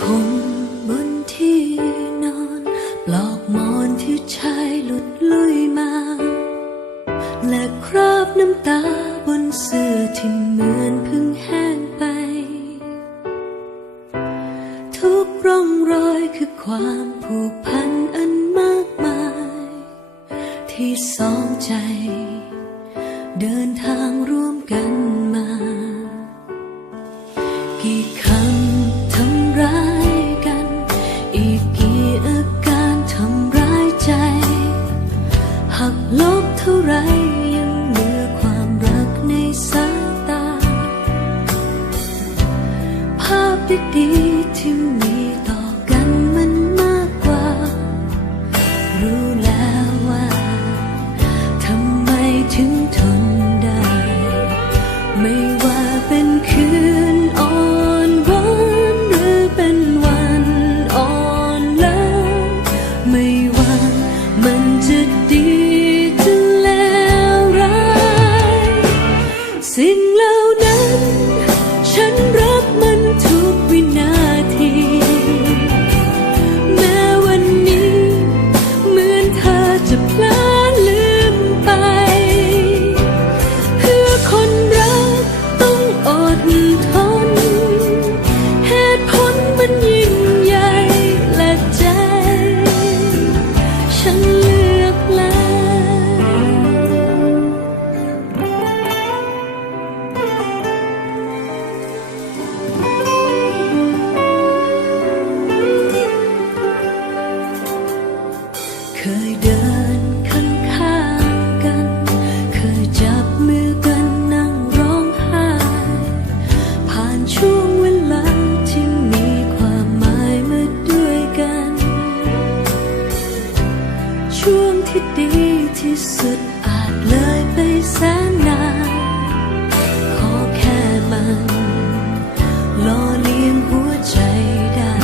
ผมบนที่นอนปลอกหมอนที่ชายหลุดลุ่ยมาและคราบน้ำตาบนเสื้อที่เหมือนเพิ่งแห้งไปทุกร่องรอยคือความผูกพันอันมากมายที่สองใจเดินทางร่วมกันมากี่คำทำร้ายกันอีกกี่อาการทำร้ายใจหักลบเท่าไรยังเหลือความรักในสายตาภาพดีๆที่มีต่อกันมันมากกว่ารู้แล้วว่าทำไมถึงทนได้ไม่ว่าเป็นคืนอ่อนหวานหรือเป็นวันอ่อนล้าไม่ว่ามันจะดีจะแล้วร้ายสิ่งเหล่านั้นฉันรักมันทุกวินาทีแม้วันนี้เหมือนเธอจะพลาดลืมไปเพื่อคนรักต้องอดทนเหตุผลมันยิ่งใหญ่และใจฉันเลือกแล้วเคยเดินข้างๆกันเคยจับมือกันนั่งร้องไห้ผ่านช่วงเวลาที่มีความหมายมาด้วยกันช่วงที่ดีที่สุดอาจเลยไปแสนนานขอแค่มันหล่อเลี้ยงหัวใจได้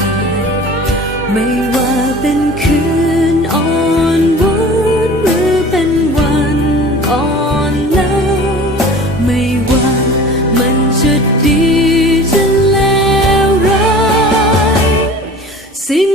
ไม่ว่าเป็นคืนอ่อนหวานหรือเป็นวันอ่อนล้าไม่ว่ามันจะดีจะแล้วร้ายสิ่ง